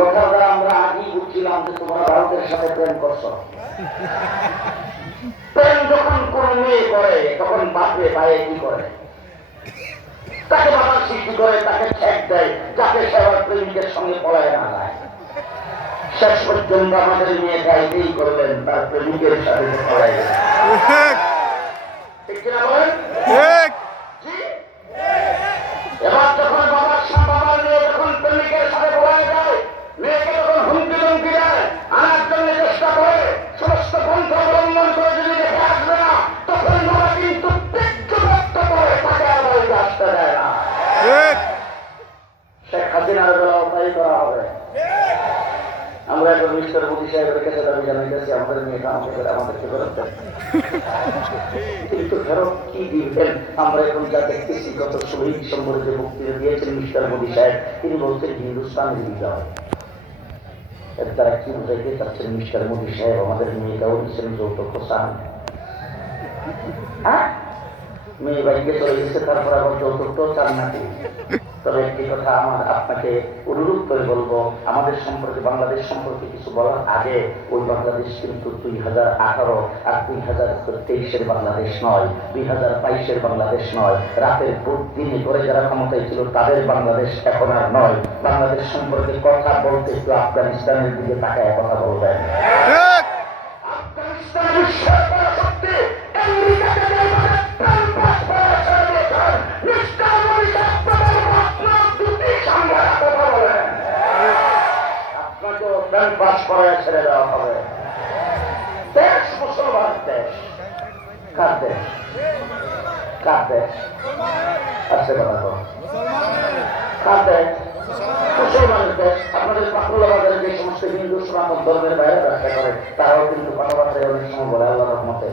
কথাটা আমরা আগেই বুঝছিলাম যে তোমরা ভারতের সাথে প্রেম করছো। প্রেম যখন কোন মেয়ে করে তখন বাপে ভাইয়ে কি করে, তাকে বাবার সৃষ্টি করে, তাকে ঠেক দেয় যাতে সেবার প্রেমিকের সঙ্গে পলায় না যায়। শেষ পর্যন্ত আমাদের মেয়েটা এটাই করলেন, তার প্রেমিকের সাথে পলায় গেলেন। ঠিক কিনা বলেন? এবার যখন বাবার মেয়ে যখন প্রেমিকের সাথে পলায় যায়, মেয়েকে যখন হুমকি ধমকি দেয়, আনার জন্য চেষ্টা করে, সমস্ত পন্থা অবলম্বন করে যদি দেখে আসবে না, তখন বাবা কিন্তু তীর্থ ব্যক্ত করে তাকে আর বাড়িতে আসতে দেয় না। শেখ হাসিনার বেলাও তাই করা হবে। আমরা এখন মিস্টার মোদী সাহেবের কাছে দাবি জানাইতেছি আমাদের মেয়েটা আমাদেরকে ফেরত দেন, কিন্তু ফেরত কি দিবেন? আমরা এখন যা দেখতেছি, গত 16 ডিসেম্বরে যে বক্তৃতা দিয়েছেন মিস্টার মোদী সাহেব, তিনি বলছেন হিন্দুস্তানের বিজয়। এর দ্বারা কি বুঝাইতে চাচ্ছেন মিস্টার মোদী সাহেব? আমাদের মেয়েটাও দিচ্ছেন যৌতুক প্রস্তাব। হ্যাঁ, মেয়ে বাড়িতে চলে গেছে, তারপর আবার যৌতুকটাও চান নাকি? তবে একটি কথা আমার আপনাকে অনুরোধ করে বলবো, আমাদের সম্পর্কে, বাংলাদেশ সম্পর্কে কিছু বলার আগে, ওই বাংলাদেশ কিন্তু 2018 আর 2023-এর বাংলাদেশ নয়, 2022-এর বাংলাদেশ নয়। রাতের ভোট দিনে করে যারা ক্ষমতায় ছিল তাদের বাংলাদেশ এখন আর নয়। বাংলাদেশ সম্পর্কে কথা বলতে একটু আফগানিস্তানের দিকে তাকায় কথা বলবেন। ছেড়ে দেওয়া হবে। দেশ মুসলমান দেশ। কার দেশ? কার দেশ? আছে কথা তো, কার দেশ? মুসলমানের দেশ। আপনাদের পাকুলাবাজারে যে সমস্ত হিন্দু সনাতন ধর্মের বাইরে ব্যবসা করে, তারাও কিন্তু কথাবার্তায় অনেক সময় বলে আল্লাহর রহমতে